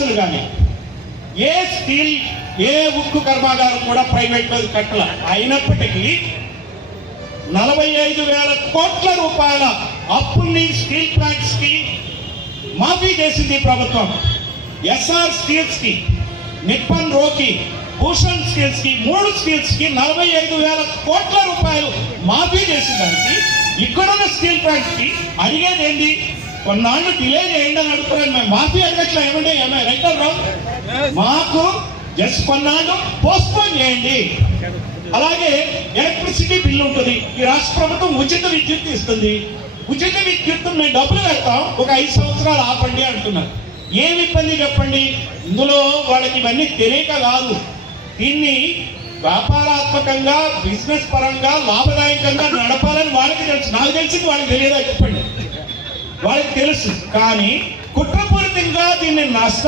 కానీ ఏ స్టీల్ ఏ ఉక్కు కర్మాగారం కూడా ప్రైవేట్ లో కట్టల. అయినప్పటికీ 45,000 కోట్ల రూపాయల అప్పుల్ని స్టీల్ ప్లాంట్స్ కి మాఫీ చేసింది ప్రభుత్వం. ఎస్ఆర్ స్టీల్స్ కి, నిప్పన్ రోకి, భూషణ్ స్టీల్స్ కి, 3 స్టీల్స్ కి 45,000 కోట్ల రూపాయలు మాఫీ చేసిన దానికి ఇక్కడున్న స్టీల్ ప్లాంట్స్ కి అడిగేది ఏంటి? కొన్నాళ్ళు డిలే చేయండి అని అడుగుతున్నాను. మేము మాఫీ అడగట్లా. ఏమంటే రైట్ ఆర్ రాంగ్? మాకు జస్ట్ కొన్నాళ్ళు పోస్ట్పోన్ చేయండి. అలాగే ఎలక్ట్రిసిటీ బిల్లు ఉంటుంది. ఈ రాష్ట్ర ప్రభుత్వం ఉచిత విద్యుత్ ఇస్తుంది. ఉచిత విద్యుత్ మేము డబ్బులు పెడతాం, ఒక 5 సంవత్సరాలు ఆపండి అంటున్నారు. ఏమి ఇబ్బంది చెప్పండి? ఇందులో వాళ్ళకి ఇవన్నీ తెలియక కాదు. దీన్ని వ్యాపారాత్మకంగా, బిజినెస్ పరంగా, లాభదాయకంగా నడపాలని వాళ్ళకి తెలుసు. నాకు తెలిసింది వాళ్ళకి తెలియదా చెప్పండి? వాళ్ళకి తెలుసు. కానీ కుట్రపూరితంగా దీన్ని నష్టాలు